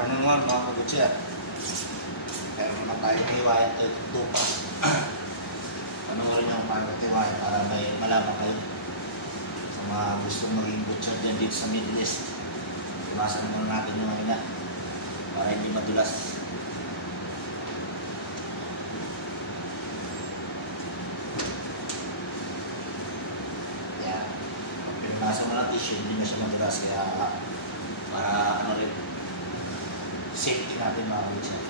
araw na naman mga kabutya. Pero naman tayo hiwayan ito itong tupa. Ano mo rin yung pagkatiwayan para may malaman kayo sa mga gustong maging butcher din dito sa Middle East. Iwasan muna natin yung mga para hindi madulas. Yan. Pag pinasa mo ng tissue, hindi na siya madulas. Kaya para ano rin, safety natin mga kabutcher.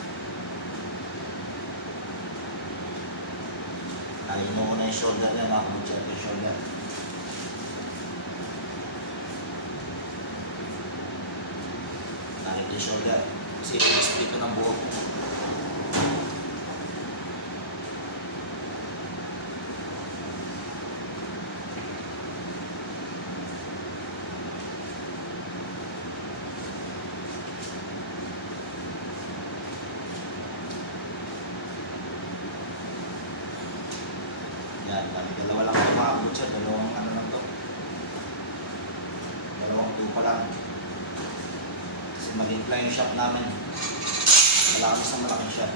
Ayun mo muna yung shoulder niya mga kabutcher. Yung shoulder. Tarik yung shoulder. Kasi i-split ko ng buhok. Yan, dalawa lang ito mga kabutcher. Dalawang ano lang ito. Dalawang tupa lang. Maging plan yung shop namin. Wala kami sa malaking shop.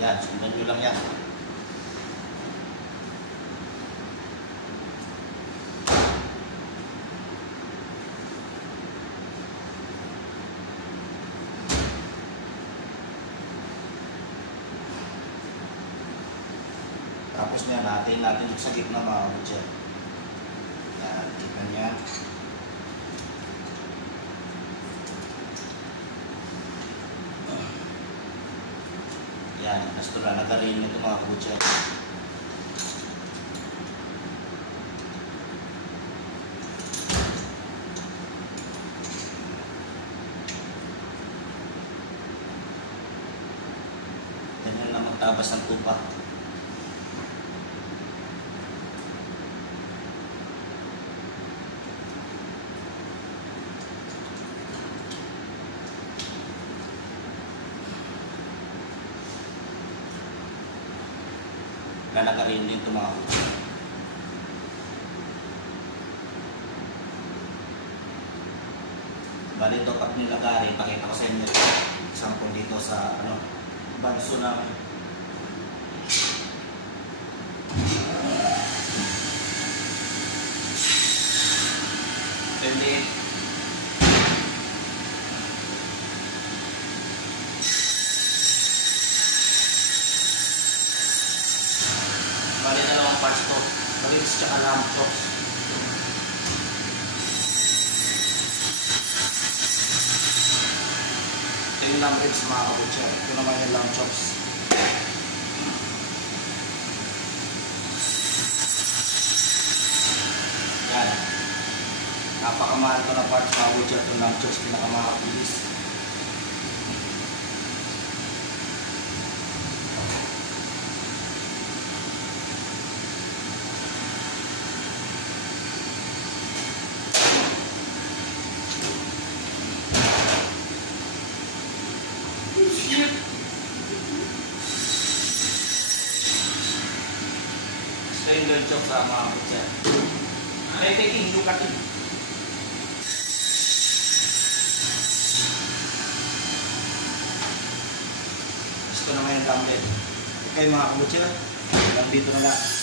Yan, sundan nyo lang yan. Tapos niya natin sa gitna mga kabutcher. Yan, kita niya. Yan, basta na nagarin nito mga kabutcher. Ganyan lang magtabas ng tupa. Lalakarin din ito mga kabutcher. Bali ito pag nilagari, pakita ko sa inyo example dito sa banso namin. Bali dalawang parts to, ribs tsaka lamb chops. Ito yung lamb ribs mga kabutcher. Ito naman yung lamb chops. Yan. Napakamahal ito na parts mga kabutcher. Itong lamb chops pinakamahabilis. Stranger chop sa mga kabutcher. May taking yukatin. Ito naman yung dumbbell. Okay mga kabutcher, lang dito na lang.